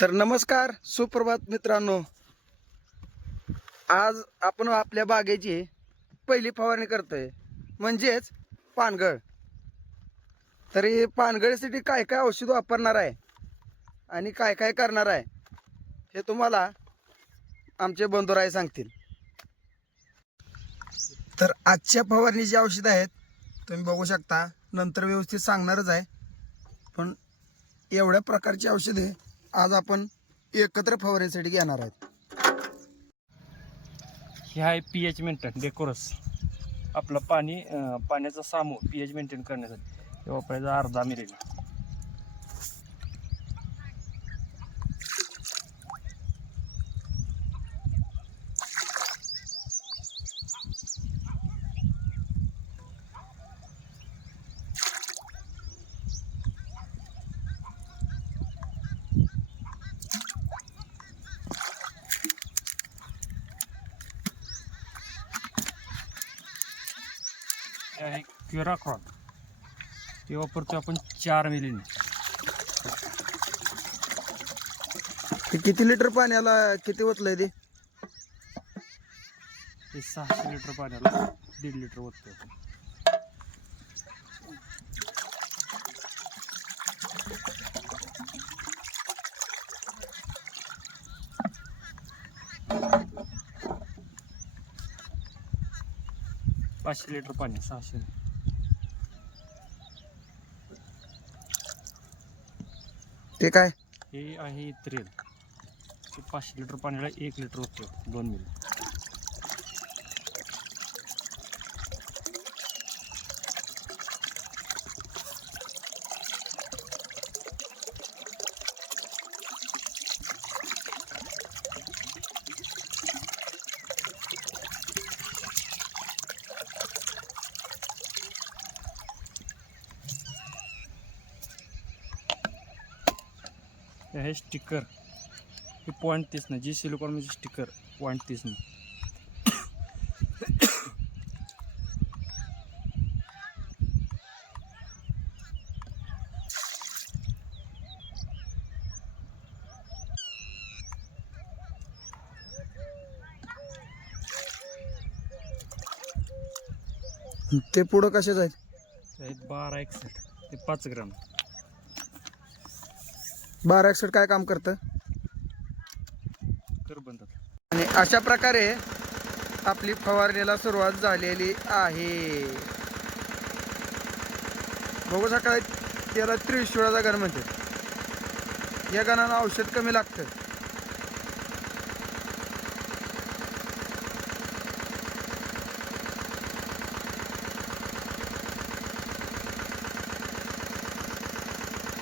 तर नमस्कार सुप्रभात मित्रांनो. आज आपण आपल्या बागेची पहिली फवारणी करतोय. म्हणजेच पानगळ. तरी पानगळीसाठी काय काय औषध वापरणार आहे आणि काय काय करणार आहे हे तुम्हाला आमचे बंधुराय सांगतील. तर आजच्या फवारणी जी औषधं आहेत. तुम्ही बघू शकता नंतर व्यवस्थित सांगणारच आहे. पण एवढ्या प्रकारची औषधे आज आपण एकत्र फवारणीसाठी घेणार आहेत. हे आहे पी एच मेंटेन डेकोरस आपलं पाणी पाण्याचा सामू पी एच मेंटेन करण्यासाठी. हे वापरायचं अर्धा मिरेल. हे आहे क्युराक्रॉन हे वापरतो आपण चार मिलीने. हे किती लिटर पाण्याला किती ओतलंय ते? हे सहाशे लिटर पाण्याला दीड लिटर ओततो आपण पाचशे लिटर पाणी सहाशे. ते काय? हे आहे इत्रेल ते पाचशे लिटर पाण्याला एक लिटर होतो दोन मिली हे स्टिकर. हे पॉईंट तीस ना. जी सिलिकॉन म्हणजे स्टिकर पॉईंट तीस ना. ते पुढं कशाच हे आहेत बारा एकसठ ते पाच ग्राम. बारा एकसठ काय काम करतं? आणि अशा प्रकारे आपली फवारणीला सुरुवात झालेली आहे. बघू सकाळी त्याला त्रिशुळाचा गण म्हणते या गणानं औषध कमी लागतं.